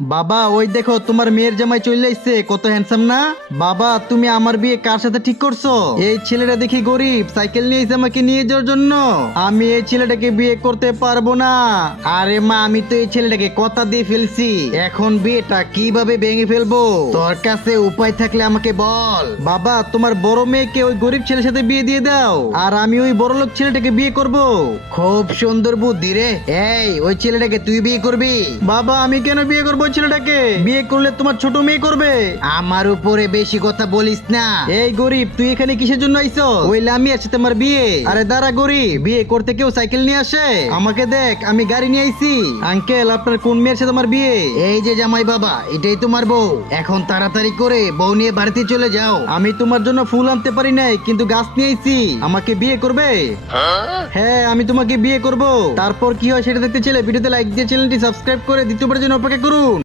বাবা ওই দেখো তোমার মেয়ের জামাই চলে আসছে, কত হ্যান্ডসাম না। বাবা তুমি আমার বিয়ে কার সাথে ঠিক করছো? এই ছেলেটা দেখি গরিব, সাইকেল নিয়ে এসে আমাকে নিয়ে যাওয়ার জন্য। আমি এই ছেলেটাকে বিয়ে করতে পারবো না। আরে মা আমি তো এই ছেলেটাকে কথা দিয়ে ফেলছি, এখন বিয়েটা কিভাবে ভেঙে ফেলবো? তোর কাছে উপায় থাকলে আমাকে বল। বাবা তোমার বড় মেয়েকে ওই গরিব ছেলের সাথে বিয়ে দিয়ে দাও, আর আমি ওই বড় লোক ছেলেটাকে বিয়ে করব। খুব সুন্দর বুদ্ধি রে। এই ওই ছেলেটাকে তুই বিয়ে করবি? বাবা আমি কেন বিয়ে করবো ওই ছেলেটাকে? বিয়ে করলে তোমার ছোট মেয়ে করবে। আমার উপরে বেশি কথা বলিস না। এই গরিব তুই এখানে কিসের জন্য আইছো? ওই লামিয়ার সাথে আমার বিয়ে। আরে দাঁড়া গরিব, বিয়ে করতে কেউ সাইকেল নিয়ে আসে? আমাকে দেখ আমি গাড়ি নিয়ে আইছি। আঙ্কেল আপনার কোন মেয়ের সাথে আমার বিয়ে? এই যে জামাই বাবা, এটাই তোমার বউ। এখন তাড়াতাড়ি করে বউ নিয়ে বাড়িতে চলে যাও। আমি তোমার জন্য ফুল আনতে পারি নাই, কিন্তু গাছ নিয়ে আইছি। আমাকে বিয়ে করবে? হ্যাঁ আমি তোমাকে বিয়ে করব। তারপর কি হয় সেটা দেখতে চাইলে ভিডিওতে লাইক দিয়ে চ্যানেলটি সাবস্ক্রাইব করে দ্বিতীয়বারের জন্য অপেক্ষা করুন।